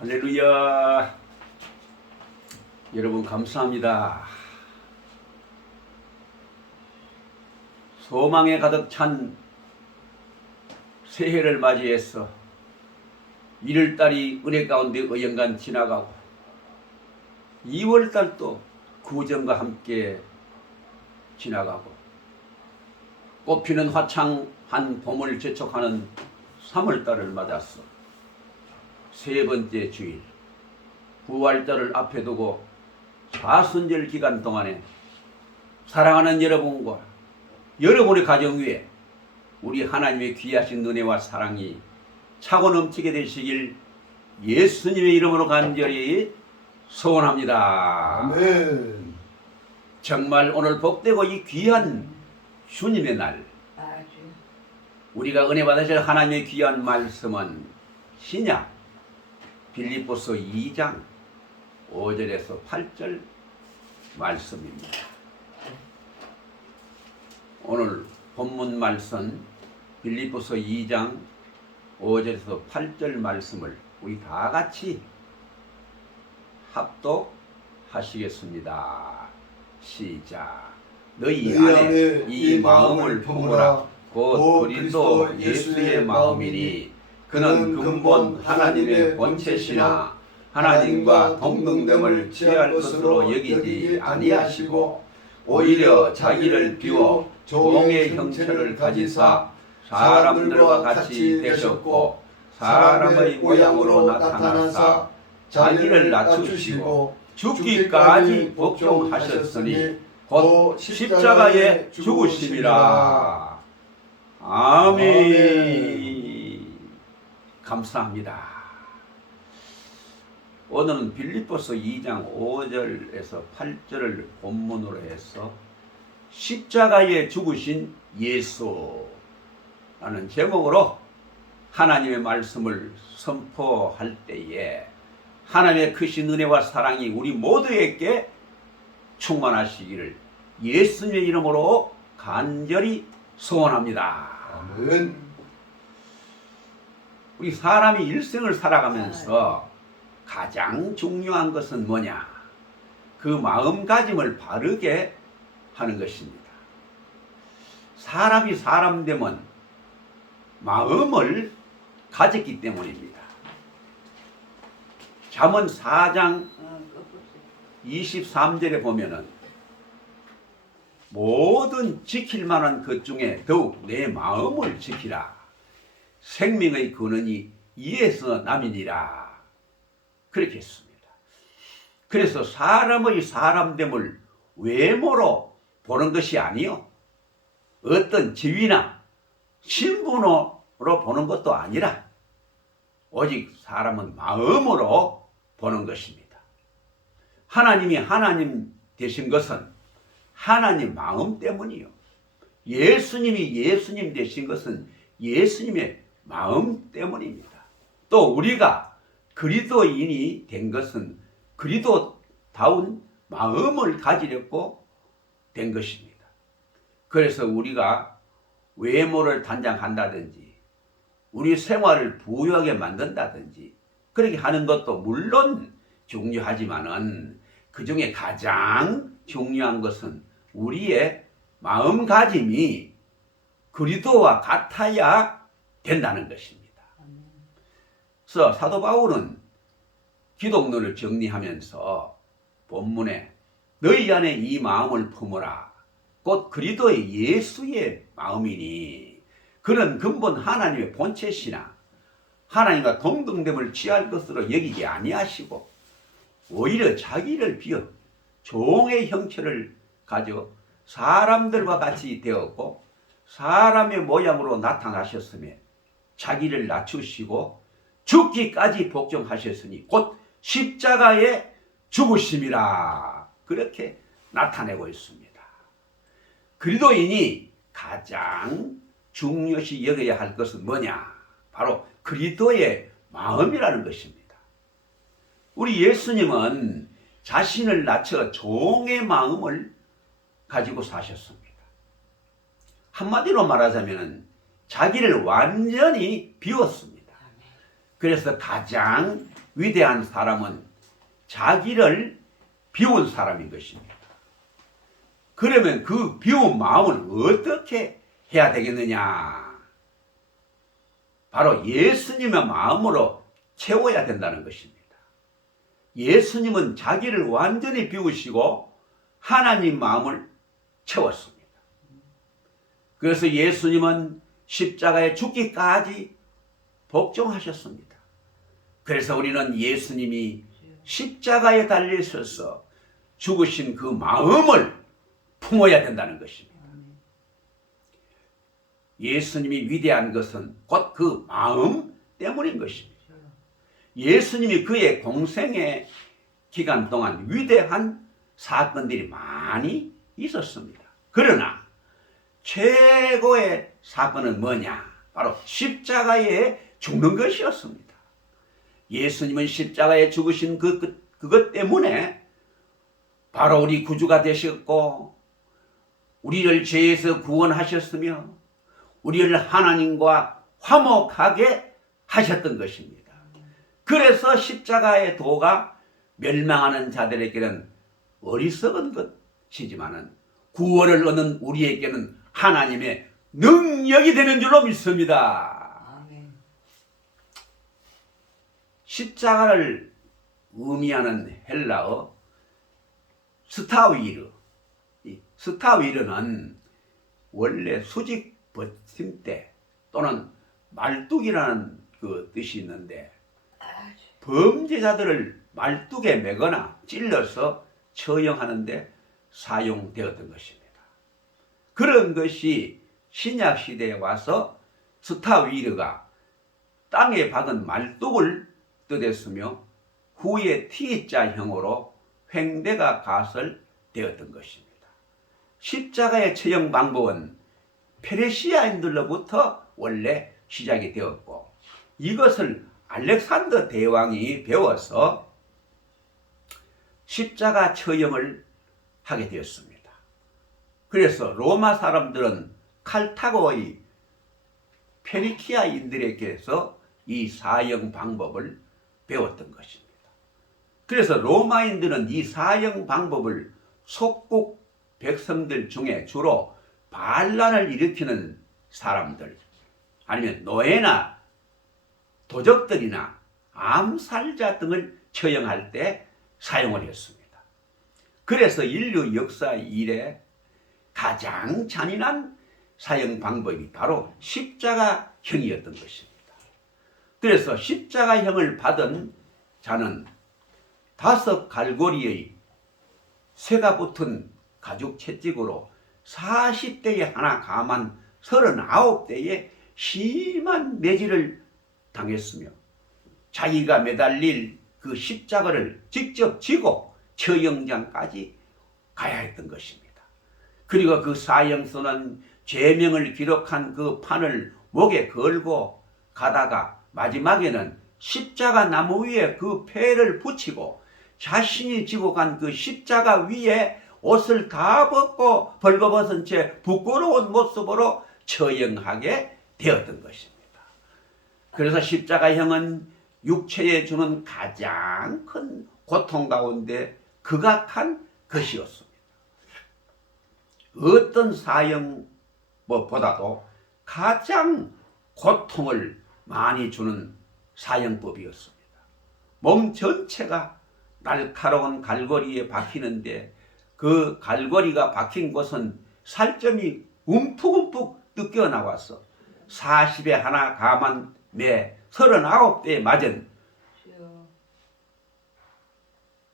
할렐루야. 여러분 감사합니다. 소망에 가득 찬 새해를 맞이해서 1월달이 은혜 가운데 의연간 지나가고 2월달도 구정과 함께 지나가고 꽃피는 화창한 봄을 재촉하는 3월달을 맞았어. 세 번째 주일 부활절을 앞에 두고 사순절 기간 동안에 사랑하는 여러분과 여러분의 가정 위에 우리 하나님의 귀하신 은혜와 사랑이 차고 넘치게 되시길 예수님의 이름으로 간절히 소원합니다. 아멘. 정말 오늘 복되고 이 귀한 주님의 날, 우리가 은혜 받으실 하나님의 귀한 말씀은 신약 빌립보서 2장 5절에서 8절 말씀입니다. 오늘 본문 말씀 빌립보서 2장 5절에서 8절 말씀을 우리 다 같이 합독하시겠습니다. 시작. 너희 안에 이 마음을 품으라. 곧 그리스도 예수의 마음이니 그는 근본 하나님의 본체시나 하나님과 동등됨을 취할 것으로 여기지 아니하시고 오히려 자기를 비워 종의 형체를 가지사 사람들과 같이 되셨고 사람의 모양으로 나타나사 자기를 낮추시고 죽기까지 복종하셨으니 곧 십자가에 죽으심이라. 아멘. 감사합니다. 오늘은 빌립보서 2장 5절에서 8절을 본문으로 해서 십자가에 죽으신 예수라는 제목으로 하나님의 말씀을 선포할 때에 하나님의 크신 은혜와 사랑이 우리 모두에게 충만하시기를 예수님의 이름으로 간절히 소원합니다. 아멘. 우리 사람이 일생을 살아가면서 가장 중요한 것은 뭐냐? 그 마음가짐을 바르게 하는 것입니다. 사람이 사람 되면 마음을 가졌기 때문입니다. 잠언 4장 23절에 보면은 모든 지킬 만한 것 중에 더욱 내 마음을 지키라. 생명의 근원이 이에서 남이니라. 그렇게 했습니다. 그래서 사람의 사람됨을 외모로 보는 것이 아니요, 어떤 지위나 신분으로 보는 것도 아니라 오직 사람은 마음으로 보는 것입니다. 하나님이 하나님 되신 것은 하나님 마음 때문이요, 예수님이 예수님 되신 것은 예수님의 마음 때문입니다. 또 우리가 그리스도인이 된 것은 그리스도다운 마음을 가지려고 된 것입니다. 그래서 우리가 외모를 단장한다든지 우리 생활을 부유하게 만든다든지 그렇게 하는 것도 물론 중요하지만은 그 중에 가장 중요한 것은 우리의 마음가짐이 그리스도와 같아야 된다는 것입니다. 그래서 사도 바울은 기독론을 정리하면서 본문에 너희 안에 이 마음을 품으라. 곧 그리스도의 예수의 마음이니 그는 근본 하나님의 본체시나 하나님과 동등됨을 취할 것으로 여기지 아니하시고 오히려 자기를 비워 종의 형체를 가져 사람들과 같이 되었고 사람의 모양으로 나타나셨으며 자기를 낮추시고 죽기까지 복종하셨으니 곧 십자가에 죽으심이라. 그렇게 나타내고 있습니다. 그리스도인이 가장 중요시 여겨야 할 것은 뭐냐? 바로 그리스도의 마음이라는 것입니다. 우리 예수님은 자신을 낮춰 종의 마음을 가지고 사셨습니다. 한마디로 말하자면 자기를 완전히 비웠습니다. 그래서 가장 위대한 사람은 자기를 비운 사람인 것입니다. 그러면 그 비운 마음을 어떻게 해야 되겠느냐? 바로 예수님의 마음으로 채워야 된다는 것입니다. 예수님은 자기를 완전히 비우시고 하나님 마음을 채웠습니다. 그래서 예수님은 십자가에 죽기까지 복종하셨습니다. 그래서 우리는 예수님이 십자가에 달리셔서 죽으신 그 마음을 품어야 된다는 것입니다. 예수님이 위대한 것은 곧 그 마음 때문인 것입니다. 예수님이 그의 공생의 기간 동안 위대한 사건들이 많이 있었습니다. 그러나 최고의 사건은 뭐냐? 바로 십자가에 죽는 것이었습니다. 예수님은 십자가에 죽으신 그것 때문에 바로 우리 구주가 되셨고 우리를 죄에서 구원하셨으며 우리를 하나님과 화목하게 하셨던 것입니다. 그래서 십자가의 도가 멸망하는 자들에게는 어리석은 것이지만은 구원을 얻는 우리에게는 하나님의 능력이 되는 줄로 믿습니다. 아멘. 십자가를 의미하는 헬라어 스타위르. 이 스타위르는 원래 수직 버팀대 또는 말뚝이라는 그 뜻이 있는데 범죄자들을 말뚝에 매거나 찔러서 처형하는데 사용되었던 것입니다. 그런 것이 신약 시대에 와서 스타위르가 땅에 박은 말뚝을 뜻했으며 후에 T자형으로 횡대가 가설되었던 것입니다. 십자가의 처형 방법은 페르시아인들로부터 원래 시작이 되었고 이것을 알렉산더 대왕이 배워서 십자가 처형을 하게 되었습니다. 그래서 로마 사람들은 칼타고의 페니키아인들에게서 이 사형 방법을 배웠던 것입니다. 그래서 로마인들은 이 사형 방법을 속국 백성들 중에 주로 반란을 일으키는 사람들 아니면 노예나 도적들이나 암살자 등을 처형할 때 사용을 했습니다. 그래서 인류 역사 이래 가장 잔인한 사형 방법이 바로 십자가형이었던 것입니다. 그래서 십자가형을 받은 자는 5 갈고리의 쇠가 붙은 가죽 채찍으로 40대에 하나 감한 39대에 심한 매질을 당했으며 자기가 매달릴 그 십자가를 직접 지고 처형장까지 가야 했던 것입니다. 그리고 그 사형서는 죄명을 기록한 그 판을 목에 걸고 가다가 마지막에는 십자가 나무 위에 그 패를 붙이고 자신이 지고 간 그 십자가 위에 옷을 다 벗고 벌거벗은 채 부끄러운 모습으로 처형하게 되었던 것입니다. 그래서 십자가형은 육체에 주는 가장 큰 고통 가운데 극악한 것이었습니다. 어떤 사형법보다도 가장 고통을 많이 주는 사형법이었습니다. 몸 전체가 날카로운 갈고리에 박히는데 그 갈고리가 박힌 곳은 살점이 움푹움푹 뜯겨 나와서 40에 하나 감한 매 39대에 맞은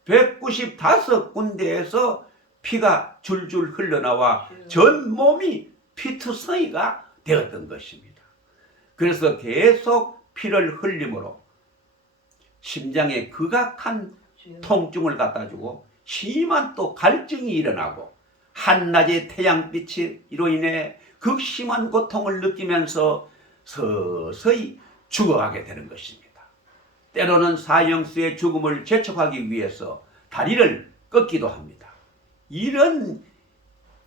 195군데에서 피가 줄줄 흘러나와 전 몸이 피투성이가 되었던 것입니다. 그래서 계속 피를 흘림으로 심장에 극악한 통증을 갖다 주고 심한 또 갈증이 일어나고 한낮의 태양빛으로 인해 극심한 고통을 느끼면서 서서히 죽어가게 되는 것입니다. 때로는 사형수의 죽음을 재촉하기 위해서 다리를 꺾기도 합니다. 이런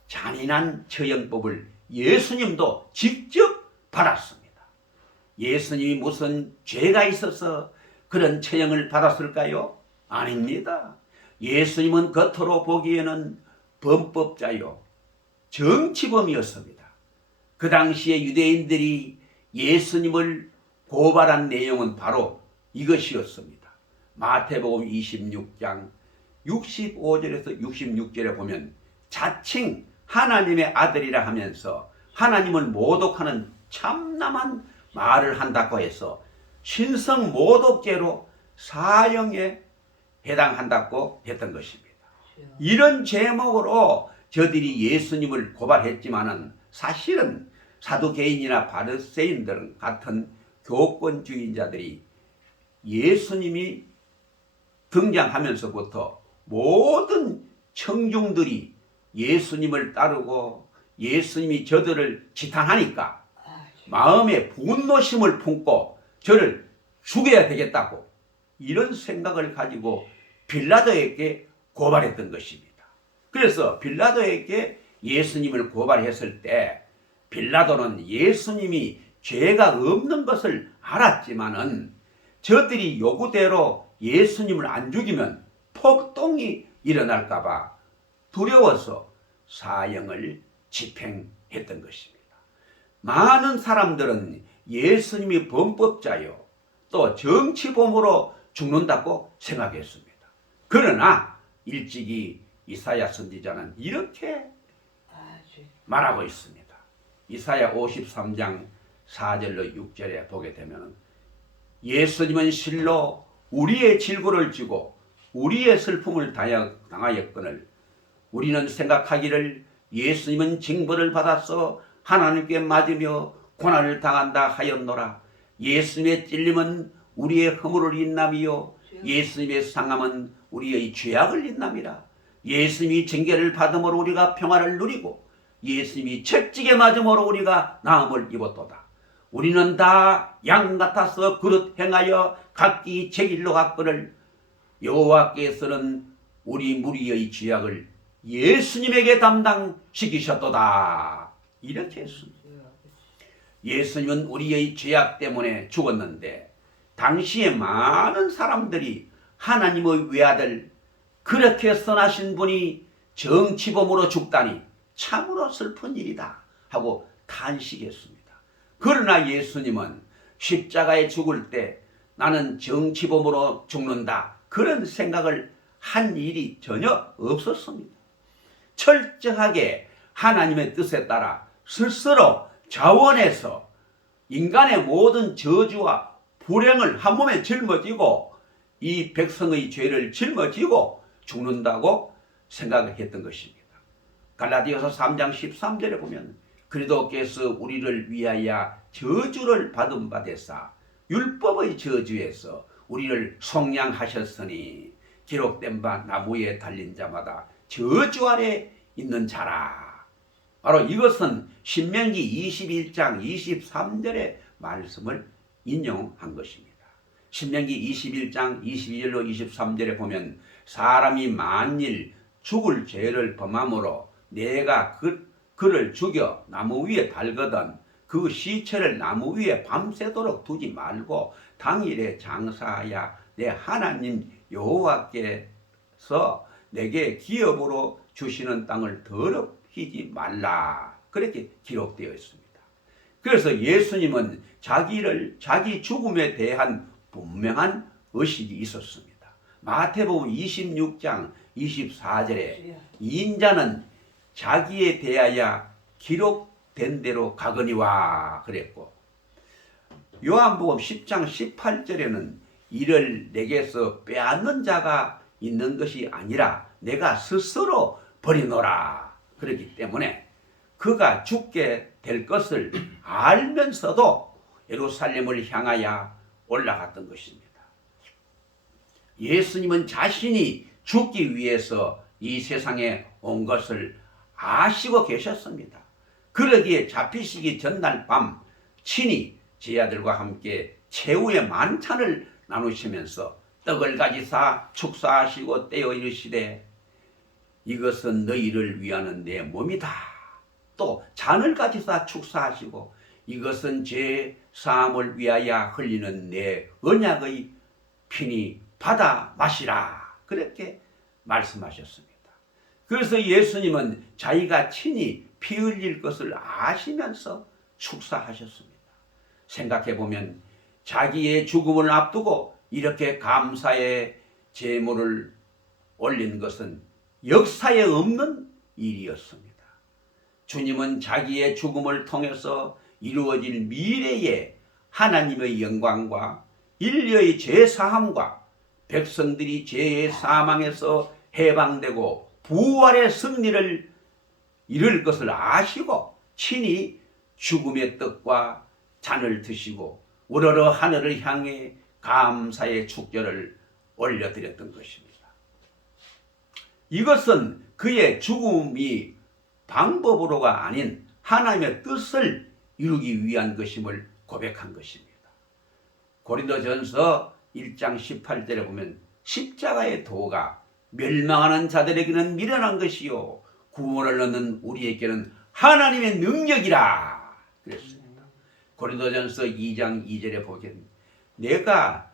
잔인한 처형법을 예수님도 직접 받았습니다. 예수님이 무슨 죄가 있어서 그런 처형을 받았을까요? 아닙니다. 예수님은 겉으로 보기에는 범법자요, 정치범이었습니다. 그 당시에 유대인들이 예수님을 고발한 내용은 바로 이것이었습니다. 마태복음 26장 65절에서 66절에 보면 자칭 하나님의 아들이라 하면서 하나님을 모독하는 참남한 말을 한다고 해서 신성 모독죄로 사형에 해당한다고 했던 것입니다. 이런 제목으로 저들이 예수님을 고발했지만은 사실은 사두개인이나 바리새인들 같은 교권주의자들이 예수님이 등장하면서부터 모든 청중들이 예수님을 따르고 예수님이 저들을 지탄하니까 마음에 분노심을 품고 저를 죽여야 되겠다고 이런 생각을 가지고 빌라도에게 고발했던 것입니다. 그래서 빌라도에게 예수님을 고발했을 때 빌라도는 예수님이 죄가 없는 것을 알았지만은 저들이 요구대로 예수님을 안 죽이면 폭동이 일어날까봐 두려워서 사형을 집행했던 것입니다. 많은 사람들은 예수님이 범법자요 또 정치범으로 죽는다고 생각했습니다. 그러나 일찍이 이사야 선지자는 이렇게 말하고 있습니다. 이사야 53장 4절로 6절에 보게 되면 예수님은 실로 우리의 질고를 지고 우리의 슬픔을 당하였거늘 우리는 생각하기를 예수님은 징벌을 받아서 하나님께 맞으며 고난을 당한다 하였노라. 예수님의 찔림은 우리의 허물을 인남이요 예수님의 상함은 우리의 죄악을 인남이라. 예수님이 징계를 받음으로 우리가 평화를 누리고 예수님이 채찍에 맞음으로 우리가 나음을 입었도다. 우리는 다 양 같아서 그릇 행하여 각기 제 길로 갔거늘 여호와께서는 우리 무리의 죄악을 예수님에게 담당시키셨도다. 이렇게 했습니다. 예수님은 우리의 죄악 때문에 죽었는데 당시에 많은 사람들이 하나님의 외아들 그렇게 선하신 분이 정치범으로 죽다니 참으로 슬픈 일이다 하고 탄식했습니다. 그러나 예수님은 십자가에 죽을 때 나는 정치범으로 죽는다 그런 생각을 한 일이 전혀 없었습니다. 철저하게 하나님의 뜻에 따라 스스로 자원해서 인간의 모든 저주와 불행을 한 몸에 짊어지고 이 백성의 죄를 짊어지고 죽는다고 생각을 했던 것입니다. 갈라디아서 3장 13절에 보면 그리스도께서 우리를 위하여 저주를 받은 바 되사 율법의 저주에서 우리를 속량하셨으니 기록된 바 나무에 달린 자마다 저주 아래 있는 자라. 바로 이것은 신명기 21장 23절의 말씀을 인용한 것입니다. 신명기 21장 22절로 23절에 보면 사람이 만일 죽을 죄를 범함으로 내가 그를 죽여 나무 위에 달거든 그 시체를 나무 위에 밤새도록 두지 말고 당일에 장사하여 내 하나님 여호와께서 내게 기업으로 주시는 땅을 더럽히지 말라. 그렇게 기록되어 있습니다. 그래서 예수님은 자기 죽음에 대한 분명한 의식이 있었습니다. 마태복음 26장 24절에 인자는 자기에 대하여 기록된 대로 가거니와 그랬고 요한복음 10장 18절에는 이를 내게서 빼앗는 자가 있는 것이 아니라 내가 스스로 버리노라 그렇기 때문에 그가 죽게 될 것을 알면서도 예루살렘을 향하여 올라갔던 것입니다. 예수님은 자신이 죽기 위해서 이 세상에 온 것을 아시고 계셨습니다. 그러기에 잡히시기 전날 밤 친히 제자들과 함께 최후의 만찬을 나누시면서 떡을 가지사 축사하시고 떼어 이르시되 이것은 너희를 위하는 내 몸이다. 또 잔을 가지사 축사하시고 이것은 죄 사함을 위하여 흘리는 내 언약의 피니 받아 마시라. 그렇게 말씀하셨습니다. 그래서 예수님은 자기가 친히 피 흘릴 것을 아시면서 축사하셨습니다. 생각해보면 자기의 죽음을 앞두고 이렇게 감사의 제물을 올린 것은 역사에 없는 일이었습니다. 주님은 자기의 죽음을 통해서 이루어질 미래의 하나님의 영광과 인류의 죄사함과 백성들이 죄의 사망에서 해방되고 부활의 승리를 이룰 것을 아시고 친히 죽음의 떡과 잔을 드시고 우러러 하늘을 향해 감사의 축제를 올려드렸던 것입니다. 이것은 그의 죽음이 방법으로가 아닌 하나님의 뜻을 이루기 위한 것임을 고백한 것입니다. 고린도전서 1장 18절에 보면 십자가의 도가 멸망하는 자들에게는 미련한 것이요 구원을 얻는 우리에게는 하나님의 능력이라 그랬습니다. 고린도전서 2장 2절에 보면 내가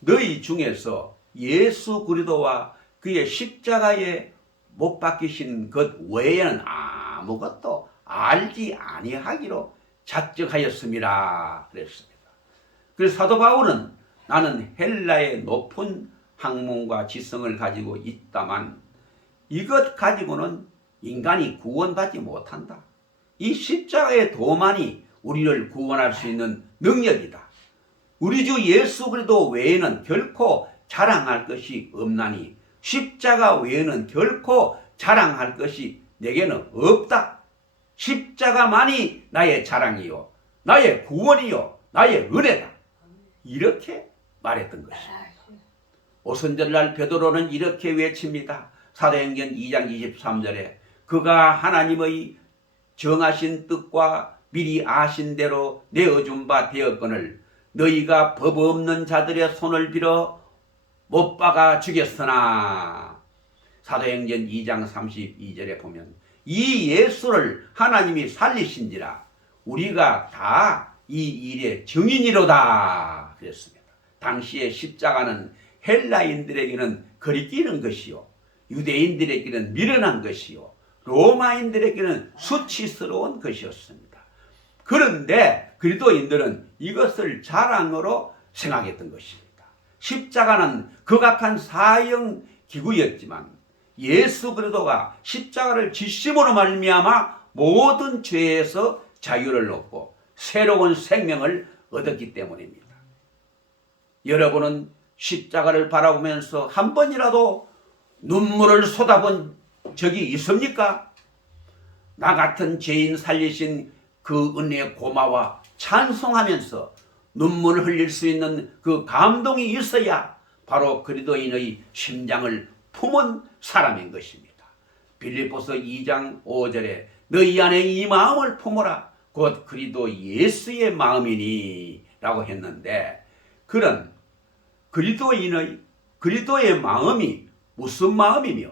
너희 중에서 예수 그리스도와 그의 십자가에 못 박히신 것 외에는 아무것도 알지 아니하기로 작정하였습니다 그랬습니다. 그래서 사도 바울은 나는 헬라의 높은 학문과 지성을 가지고 있다만 이것 가지고는 인간이 구원받지 못한다. 이 십자가의 도만이 우리를 구원할 수 있는 능력이다. 우리 주 예수 그리스도 외에는 결코 자랑할 것이 없나니 십자가 외에는 결코 자랑할 것이 내게는 없다. 십자가만이 나의 자랑이요 나의 구원이요 나의 은혜다. 이렇게 말했던 것입니다. 오순절날 베드로는 이렇게 외칩니다. 사도행전 2장 23절에 그가 하나님의 정하신 뜻과 미리 아신 대로 내어준 바 되었거늘 너희가 법 없는 자들의 손을 빌어 못 박아 죽였으나 사도행전 2장 32절에 보면 이 예수를 하나님이 살리신지라 우리가 다 이 일의 증인이로다 그랬습니다. 당시의 십자가는 헬라인들에게는 거리끼는 것이요 유대인들에게는 미련한 것이요 로마인들에게는 수치스러운 것이었습니다. 그런데 그리스도인들은 이것을 자랑으로 생각했던 것입니다. 십자가는 극악한 사형 기구였지만 예수 그리스도가 십자가를 지심으로 말미암아 모든 죄에서 자유를 얻고 새로운 생명을 얻었기 때문입니다. 여러분은 십자가를 바라보면서 한 번이라도 눈물을 쏟아본 적이 있습니까? 나 같은 죄인 살리신 그 은혜에 고마워 찬송하면서 눈물을 흘릴 수 있는 그 감동이 있어야 바로 그리스도인의 심장을 품은 사람인 것입니다. 빌립보서 2장 5절에 너희 안에 이 마음을 품어라 곧 그리스도 예수의 마음이니 라고 했는데 그런 그리스도의 마음이 무슨 마음이며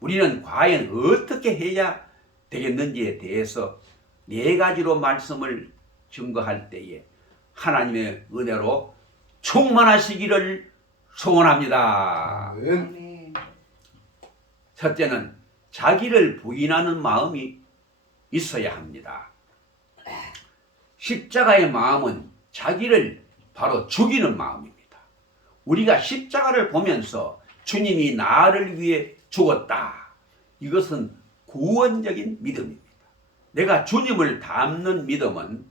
우리는 과연 어떻게 해야 되겠는지에 대해서 네 가지로 말씀을 증거할 때에 하나님의 은혜로 충만하시기를 소원합니다. 아멘. 첫째는 자기를 부인하는 마음이 있어야 합니다. 십자가의 마음은 자기를 바로 죽이는 마음입니다. 우리가 십자가를 보면서 주님이 나를 위해 죽었다. 이것은 구원적인 믿음입니다. 내가 주님을 닮는 믿음은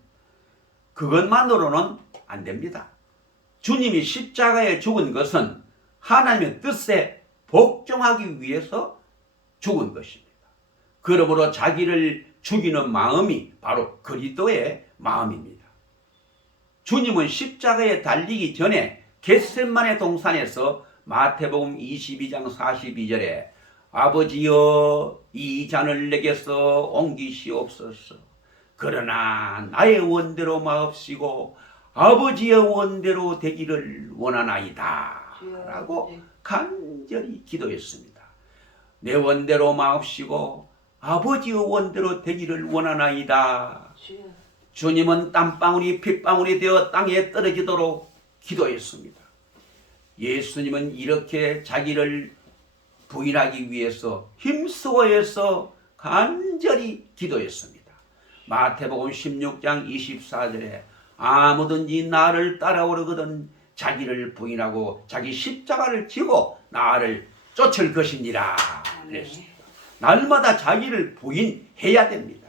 그것만으로는 안 됩니다. 주님이 십자가에 죽은 것은 하나님의 뜻에 복종하기 위해서 죽은 것입니다. 그러므로 자기를 죽이는 마음이 바로 그리스도의 마음입니다. 주님은 십자가에 달리기 전에 겟세마네 동산에서 마태복음 22장 42절에 아버지여 이 잔을 내게서 옮기시옵소서. 그러나 나의 원대로 마옵시고 아버지의 원대로 되기를 원하나이다 라고 간절히 기도했습니다. 내 원대로 마옵시고 아버지의 원대로 되기를 원하나이다. 주님은 땀방울이 핏방울이 되어 땅에 떨어지도록 기도했습니다. 예수님은 이렇게 자기를 부인하기 위해서 힘쓰어해서 간절히 기도했습니다. 마태복음 16장 24절에 아무든지 나를 따라오려거든 자기를 부인하고 자기 십자가를 지고 나를 쫓을 것이니라 그랬습니다. 날마다 자기를 부인해야 됩니다.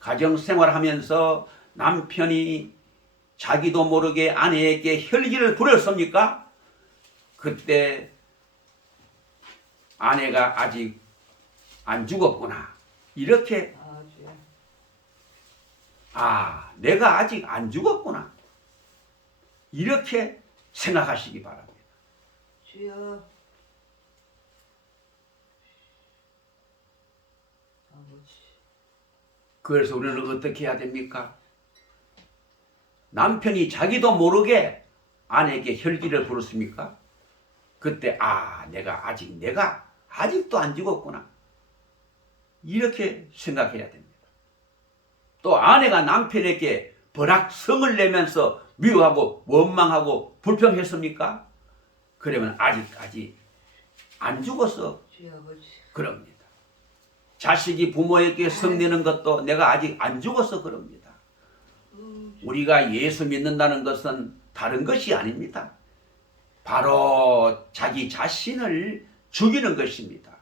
가정생활하면서 남편이 자기도 모르게 아내에게 혈기를 부렸습니까? 그때 아내가 아직 안 죽었구나. 이렇게 내가 아직 안 죽었구나. 이렇게 생각하시기 바랍니다. 주여. 아버지. 그래서 우리는 어떻게 해야 됩니까? 남편이 자기도 모르게 아내에게 혈기를 부렸습니까? 그때 내가 아직도 안 죽었구나. 이렇게 생각해야 됩니다. 또 아내가 남편에게 버락성을 내면서 미워하고 원망하고 불평했습니까? 그러면 아직까지 안 죽어서 주여 아버지. 그럽니다. 자식이 부모에게 성내는 것도 내가 아직 안 죽어서 그럽니다. 우리가 예수 믿는다는 것은 다른 것이 아닙니다. 바로 자기 자신을 죽이는 것입니다.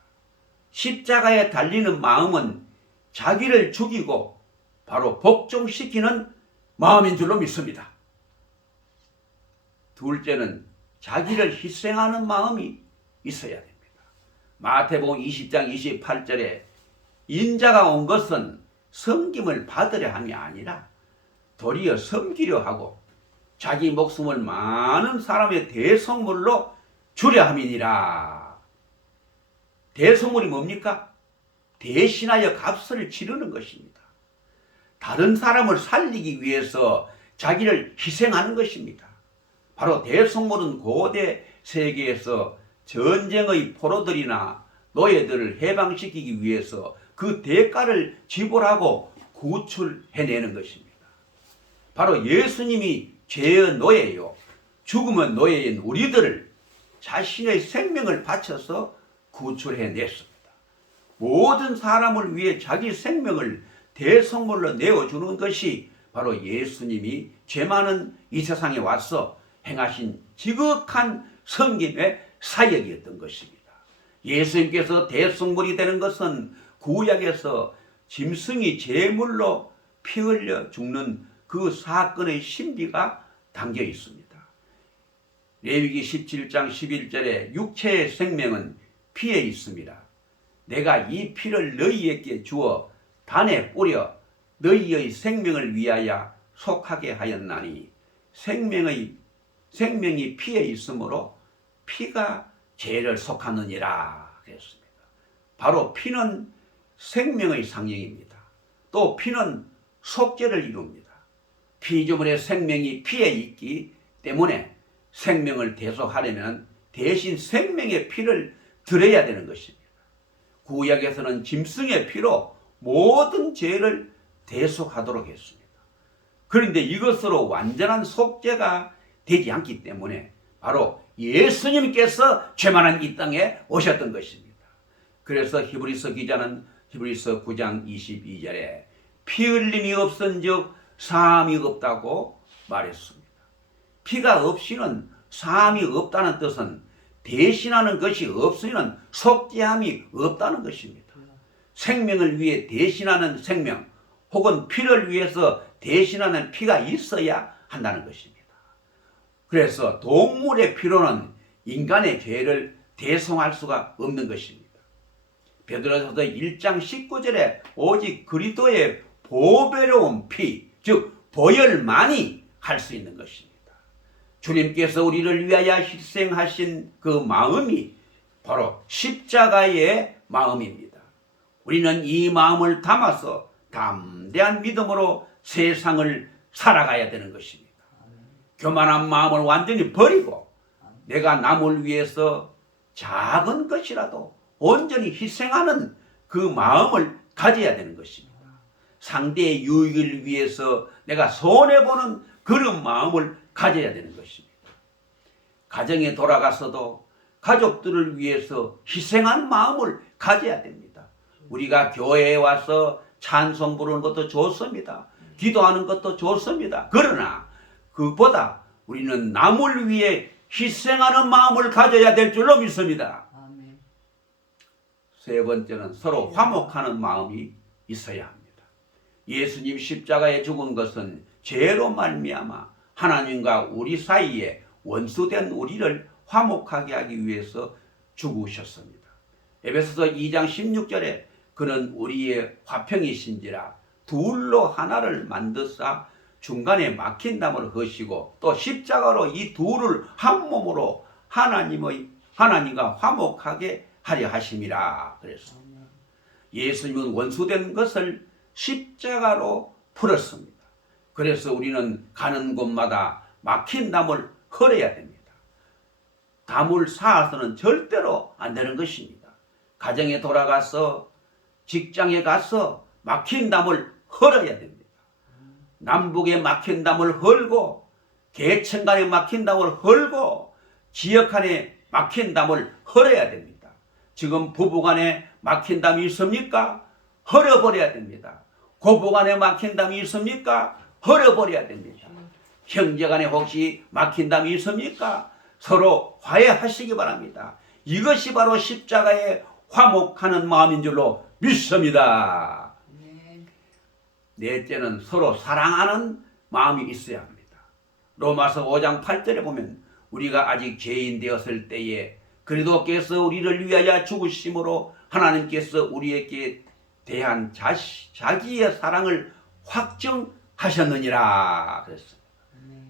십자가에 달리는 마음은 자기를 죽이고 바로 복종시키는 마음인 줄로 믿습니다. 둘째는 자기를 희생하는 마음이 있어야 됩니다. 마태복음 20장 28절에 인자가 온 것은 섬김을 받으려 함이 아니라 도리어 섬기려 하고 자기 목숨을 많은 사람의 대성물로 주려 함이니라. 대성물이 뭡니까? 대신하여 값을 치르는 것입니다. 다른 사람을 살리기 위해서 자기를 희생하는 것입니다. 바로 대성물은 고대 세계에서 전쟁의 포로들이나 노예들을 해방시키기 위해서 그 대가를 지불하고 구출해내는 것입니다. 바로 예수님이 죄의 노예요, 죽음의 노예인 우리들을 자신의 생명을 바쳐서 구출해냈습니다. 모든 사람을 위해 자기 생명을 대성물로 내어주는 것이 바로 예수님이 죄 많은 이 세상에 와서 행하신 지극한 섬김의 사역이었던 것입니다. 예수님께서 대성물이 되는 것은 구약에서 짐승이 제물로 피 흘려 죽는 그 사건의 신비가 담겨 있습니다. 레위기 17장 11절에 육체의 생명은 피에 있습니다. 내가 이 피를 너희에게 주어 단에 뿌려 너희의 생명을 위하여 속하게 하였나니 생명이 피에 있으므로 피가 죄를 속하느니라 그랬습니다. 바로 피는 생명의 상징입니다. 또 피는 속죄를 이룹니다. 피조물의 생명이 피에 있기 때문에 생명을 대속하려면 대신 생명의 피를 드려야 되는 것입니다. 구약에서는 짐승의 피로 모든 죄를 대속하도록 했습니다. 그런데 이것으로 완전한 속죄가 되지 않기 때문에 바로 예수님께서 죄만한 이 땅에 오셨던 것입니다. 그래서 히브리서 기자는 히브리서 9장 22절에 피 흘림이 없은즉 사함이 없다고 말했습니다. 피가 없이는 사함이 없다는 뜻은 대신하는 것이 없으면 속죄함이 없다는 것입니다. 생명을 위해 대신하는 생명 혹은 피를 위해서 대신하는 피가 있어야 한다는 것입니다. 그래서 동물의 피로는 인간의 죄를 대속할 수가 없는 것입니다. 베드로전서 1장 19절에 오직 그리스도의 보배로운 피, 즉 보혈만이 할 수 있는 것입니다. 주님께서 우리를 위하여 희생하신 그 마음이 바로 십자가의 마음입니다. 우리는 이 마음을 담아서 담대한 믿음으로 세상을 살아가야 되는 것입니다. 교만한 마음을 완전히 버리고 내가 남을 위해서 작은 것이라도 온전히 희생하는 그 마음을 가져야 되는 것입니다. 상대의 유익을 위해서 내가 손해보는 그런 마음을 가져야 되는 것입니다. 가정에 돌아가서도 가족들을 위해서 희생한 마음을 가져야 됩니다. 우리가 교회에 와서 찬송 부르는 것도 좋습니다. 기도하는 것도 좋습니다. 그러나 그보다 우리는 남을 위해 희생하는 마음을 가져야 될 줄로 믿습니다. 아멘. 세 번째는 서로 화목하는 마음이 있어야 합니다. 예수님 십자가에 죽은 것은 죄로 말미암아 하나님과 우리 사이에 원수된 우리를 화목하게 하기 위해서 죽으셨습니다. 에베소서 2장 16절에 그는 우리의 화평이신지라 둘로 하나를 만드사 중간에 막힌 담을 허시고 또 십자가로 이 둘을 한 몸으로 하나님과 화목하게 하려 하심이라 그랬습니다. 예수님은 원수된 것을 십자가로 풀었습니다. 그래서 우리는 가는 곳마다 막힌 담을 헐어야 됩니다. 담을 쌓아서는 절대로 안 되는 것입니다. 가정에 돌아가서 직장에 가서 막힌 담을 헐어야 됩니다. 남북에 막힌 담을 헐고 계층 간에 막힌 담을 헐고 지역 간에 막힌 담을 헐어야 됩니다. 지금 부부 간에 막힌 담이 있습니까? 헐어버려야 됩니다. 고부 간에 막힌 담이 있습니까? 헐어버려야 됩니다. 형제 간에 혹시 막힌 담이 있습니까? 서로 화해하시기 바랍니다. 이것이 바로 십자가에 화목하는 마음인 줄로 믿습니다. 넷째는 서로 사랑하는 마음이 있어야 합니다. 로마서 5장 8절에 보면 우리가 아직 죄인 되었을 때에 그리스도께서 우리를 위하여 죽으심으로 하나님께서 우리에게 대한 자기의 사랑을 확정하셨느니라 그랬습니다.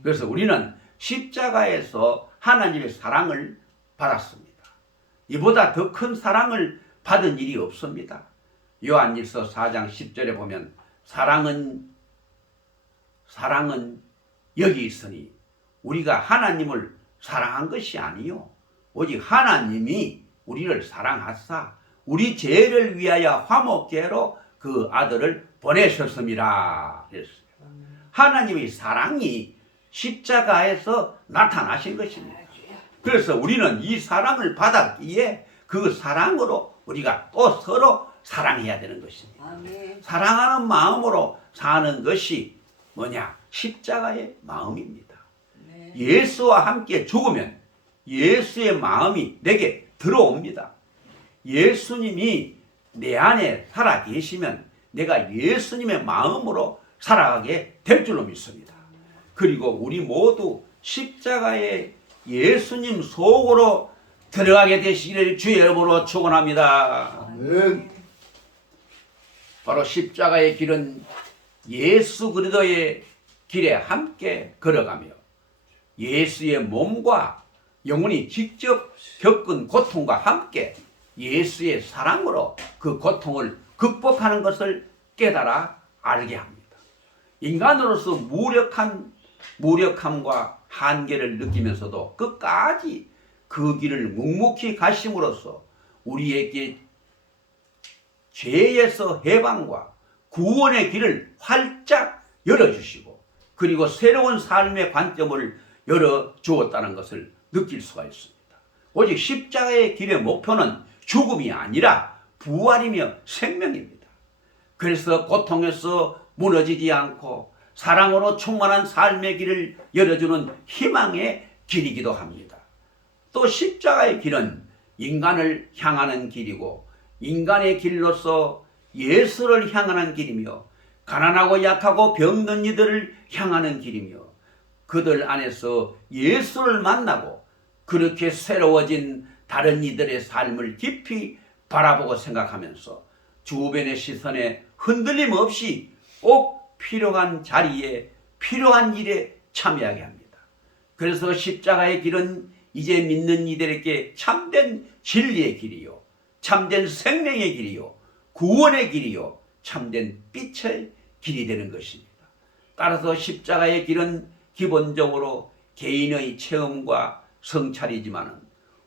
그래서 우리는 십자가에서 하나님의 사랑을 받았습니다. 이보다 더 큰 사랑을 받은 일이 없습니다. 요한일서 4장 10절에 보면 사랑은 여기 있으니 우리가 하나님을 사랑한 것이 아니요 오직 하나님이 우리를 사랑하사 우리 죄를 위하여 화목케로 그 아들을 보내셨습니다. 그랬어요. 하나님의 사랑이 십자가에서 나타나신 것입니다. 그래서 우리는 이 사랑을 받았기에 그 사랑으로 우리가 또 서로 사랑해야 되는 것입니다. 아멘. 사랑하는 마음으로 사는 것이 뭐냐? 십자가의 마음입니다. 네. 예수와 함께 죽으면 예수의 마음이 내게 들어옵니다. 예수님이 내 안에 살아 계시면 내가 예수님의 마음으로 살아가게 될 줄로 믿습니다. 그리고 우리 모두 십자가의 예수님 속으로 들어가게 되시기를 주의 이름으로 축원합니다. 아멘. 바로 십자가의 길은 예수 그리스도의 길에 함께 걸어가며 예수의 몸과 영혼이 직접 겪은 고통과 함께 예수의 사랑으로 그 고통을 극복하는 것을 깨달아 알게 합니다. 인간으로서 무력함과 한계를 느끼면서도 끝까지 그 길을 묵묵히 가심으로써 우리에게 죄에서 해방과 구원의 길을 활짝 열어주시고 그리고 새로운 삶의 관점을 열어주었다는 것을 느낄 수가 있습니다. 오직 십자가의 길의 목표는 죽음이 아니라 부활이며 생명입니다. 그래서 고통에서 무너지지 않고 사랑으로 충만한 삶의 길을 열어주는 희망의 길이기도 합니다. 또 십자가의 길은 인간을 향하는 길이고 인간의 길로서 예수를 향하는 길이며 가난하고 약하고 병든 이들을 향하는 길이며 그들 안에서 예수를 만나고 그렇게 새로워진 다른 이들의 삶을 깊이 바라보고 생각하면서 주변의 시선에 흔들림 없이 꼭 필요한 자리에 필요한 일에 참여하게 합니다. 그래서 십자가의 길은 이제 믿는 이들에게 참된 진리의 길이요 참된 생명의 길이요 구원의 길이요 참된 빛의 길이 되는 것입니다. 따라서 십자가의 길은 기본적으로 개인의 체험과 성찰이지만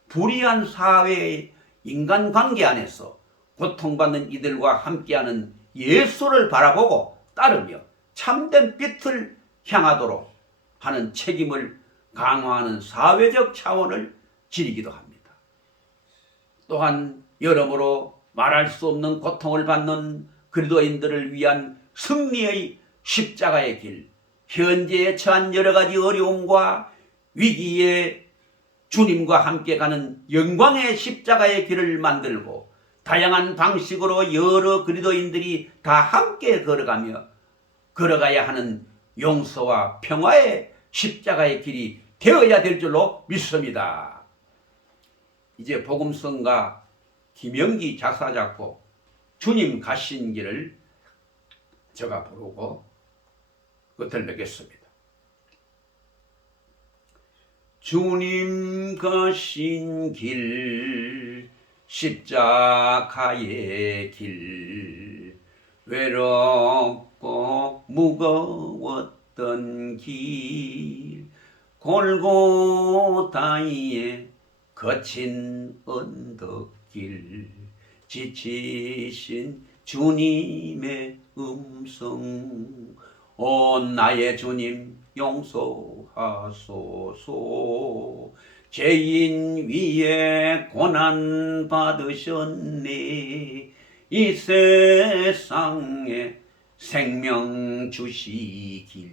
불의한 사회의 인간관계 안에서 고통받는 이들과 함께하는 예수를 바라보고 따르며 참된 빛을 향하도록 하는 책임을 강화하는 사회적 차원을 지니기도 합니다. 또한 여러모로 말할 수 없는 고통을 받는 그리스도인들을 위한 승리의 십자가의 길, 현재에 처한 여러 가지 어려움과 위기에 주님과 함께 가는 영광의 십자가의 길을 만들고 다양한 방식으로 여러 그리스도인들이 다 함께 걸어가야 하는 용서와 평화의 십자가의 길이 되어야 될 줄로 믿습니다. 이제 복음성가 김영기 작사 작곡 주님 가신 길을 제가 부르고 끝을 맺겠습니다. 주님 가신 길 십자가의 길 외롭고 무거웠던 길 골고다의 거친 언덕길 지치신 주님의 음성 오 나의 주님 용서하소서 죄인 위에 고난 받으셨네 이 세상에 생명 주시길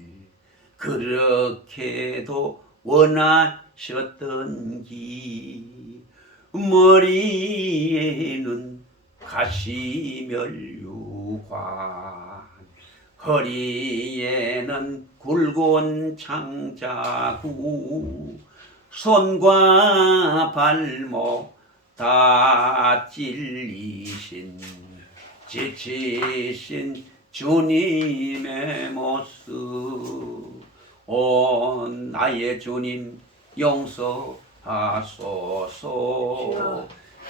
그렇게도 원하셨던 길 머리에는 가시면류관 허리에는 굵은 창자국 손과 발목 다 찔리신 지치신 주님의 모습 오 나의 주님 용서하소서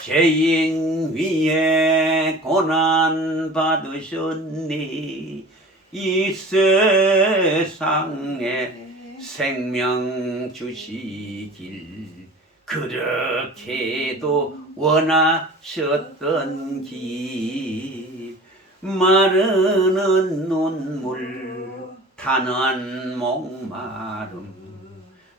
죄인 위에 고난 받으셨니 이 세상에 생명 주시길 그렇게도 원하셨던 길 마르는 눈물 타는 목마름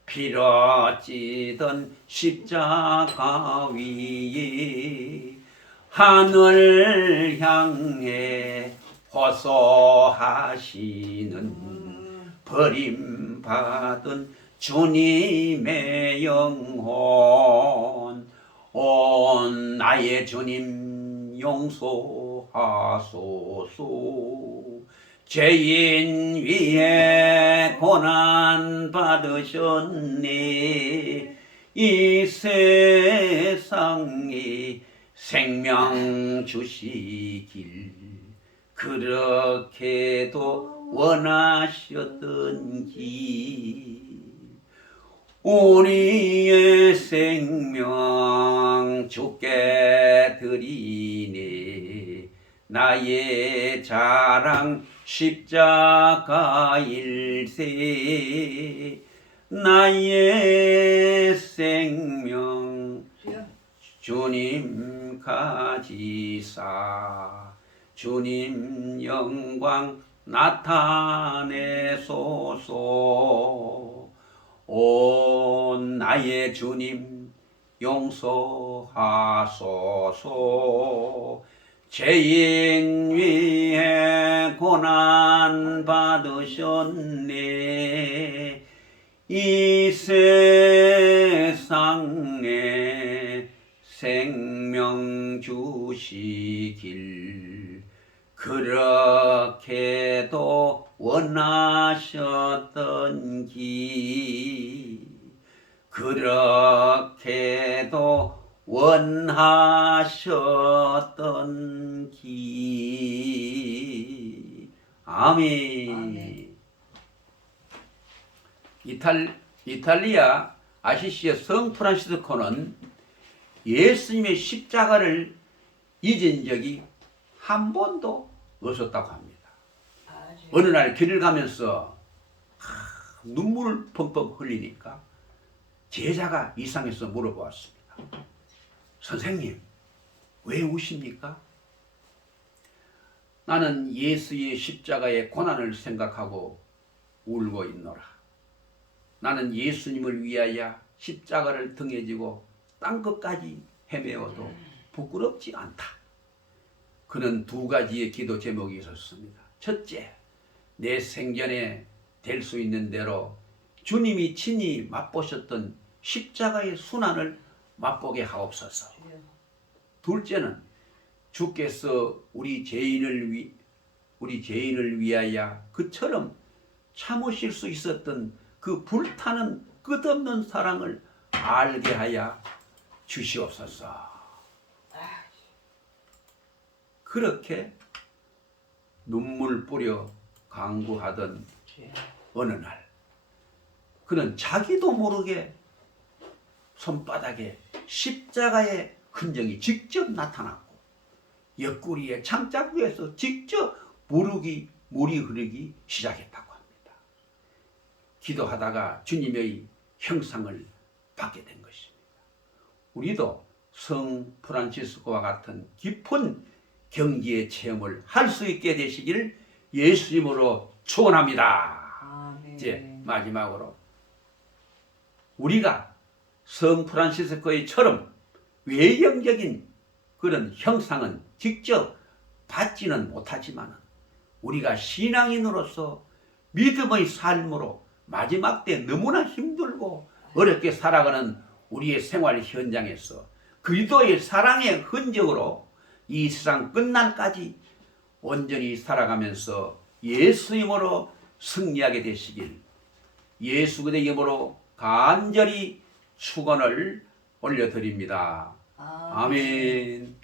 피로 찌던 십자가 위에 하늘 향해 호소하시는 버림받은 주님의 영혼 온 나의 주님 용서하소서 죄인 위에 고난 받으셨네 이 세상에 생명 주시길 그렇게도 원하셨던 길 우리의 생명 주께 드리네 나의 자랑 십자가일세 나의 생명 주님 가지사 주님 영광 나타내소서 오 나의 주님 용서하소서 죄인 위에 고난 받으셨네 이 세상에 생명 주시길 그렇게도 원하셨던 길 그렇게도 원하셨던 길 아멘. 아멘. 이탈리아 아시시의 성 프란시스코는 예수님의 십자가를 잊은 적이 한 번도 없었다고 합니다. 어느 날 길을 가면서 눈물을 펑펑 흘리니까 제자가 이상해서 물어보았습니다. 선생님, 왜 우십니까? 나는 예수의 십자가의 고난을 생각하고 울고 있노라. 나는 예수님을 위하여 십자가를 등에 지고 땅끝까지 헤매어도 부끄럽지 않다. 그는 두 가지의 기도 제목이 있었습니다. 첫째, 내 생전에 될 수 있는 대로 주님이 친히 맛보셨던 십자가의 순환을 맛보게 하옵소서. 주여. 둘째는 주께서 우리 죄인을 위하여 그처럼 참으실 수 있었던 그 불타는 끝없는 사랑을 알게 하여 주시옵소서. 그렇게 눈물 뿌려 간구하던 주여. 어느 날 그는 자기도 모르게 손바닥에 십자가의 흔적이 직접 나타났고 옆구리에 창자국에서 직접 물이 흐르기 시작했다고 합니다. 기도하다가 주님의 형상을 받게 된 것입니다. 우리도 성 프란치스코와 같은 깊은 경지의 체험을 할 수 있게 되시기를 예수님으로 축원합니다. 아멘. 이제 마지막으로 우리가 성 프란시스코의처럼 외형적인 그런 형상은 직접 받지는 못하지만 우리가 신앙인으로서 믿음의 삶으로 마지막 때 너무나 힘들고 어렵게 살아가는 우리의 생활 현장에서 그리스도의 사랑의 흔적으로 이 세상 끝날까지 온전히 살아가면서 예수님으로 승리하게 되시길 예수 그리스도의 이름으로 간절히 축원을 올려드립니다. 아멘.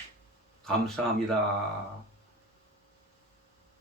감사합니다.